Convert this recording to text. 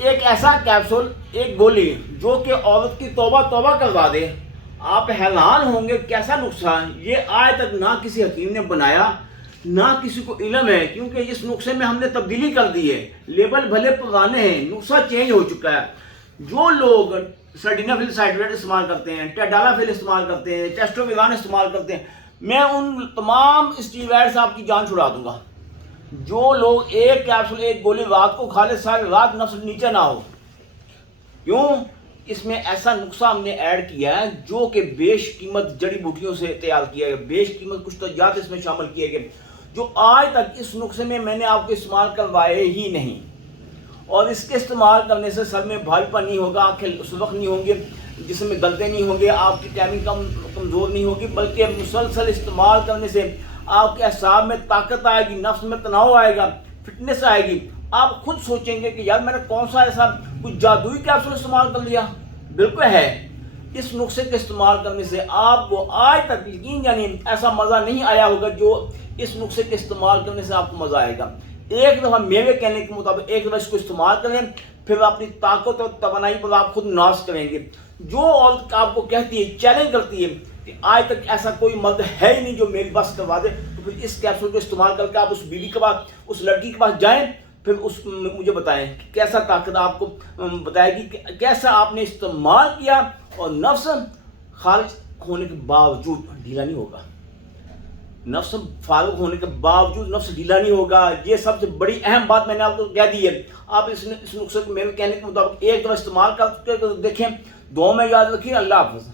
ایک ایسا کیپسول، ایک گولی جو کہ عورت کی توبہ توبہ کروا دے. آپ حیران ہوں گے کیسا نسخہ. یہ آج تک نہ کسی حکیم نے بنایا نہ کسی کو علم ہے، کیونکہ اس نسخے میں ہم نے تبدیلی کر دی ہے. لیبل بھلے پرانے ہیں، نسخہ چینج ہو چکا ہے. جو لوگ سلڈینافیل سائٹریٹ استعمال کرتے ہیں، ٹیڈالافیل استعمال کرتے ہیں، ٹیسٹوویران استعمال کرتے ہیں، میں ان تمام اسٹیرائڈ سے آپ کی جان چھڑا دوں گا. جو لوگ ایک کیپسول، ایک گولی رات کو کھا لے، ساری رات نفس نیچے نہ ہو. کیوں؟ اس میں ایسا نسخہ ہم نے ایڈ کیا ہے جو کہ بیش قیمت جڑی بوٹیوں سے تیار کیا ہے، بیش قیمت کچھ تجزیات اس میں شامل کیے گئے جو آج تک اس نسخے میں نے آپ کو استعمال کروائے ہی نہیں. اور اس کے استعمال کرنے سے سر میں بھاریپن نہیں ہوگا، آنکھیں سرخ نہیں ہوں گے، جسم میں دلدے نہیں ہوں گے، آپ کی ٹائمنگ کمزور نہیں ہوگی، بلکہ مسلسل استعمال کرنے سے آپ کے اعصاب میں طاقت آئے گی، نفس میں تناؤ آئے گا، فٹنس آئے گی. آپ خود سوچیں گے کہ یار میں نے کون سا ایسا کچھ جادوئی کیپسول استعمال کر لیا. بالکل ہے. اس نسخے کے استعمال کرنے سے آپ کو آج تک یقین یعنی ایسا مزہ نہیں آیا ہوگا جو اس نسخے کے استعمال کرنے سے آپ کو مزہ آئے گا. ایک دفعہ میرے کہنے کے مطابق ایک دفعہ اس کو استعمال کریں، پھر اپنی طاقت اور توانائی پر آپ خود ناز کریں گے. جو عورت آپ کو کہتی ہے، چیلنج کرتی ہے کہ آج تک ایسا کوئی مرد ہے ہی نہیں جو میری بس کروا دے، تو پھر اس کیپسول کو استعمال کر کے آپ اس بیوی کے پاس، اس لڑکی کے پاس جائیں، پھر مجھے بتائیں کہ کیسا طاقت آپ کو بتائے گی کہ کیسا آپ نے استعمال کیا، اور نفس خارج ہونے کے باوجود ڈھیلا نہیں ہوگا. نفس فارغ ہونے کے باوجود نفس ڈھیلا نہیں ہوگا. یہ سب سے بڑی اہم بات میں نے آپ کو کہہ دی ہے. آپ اس نسخے کو میرے کہنے کے مطابق ایک دفعہ استعمال کر کے دیکھیں. دعاؤں میں یاد رکھیے. اللہ حافظ.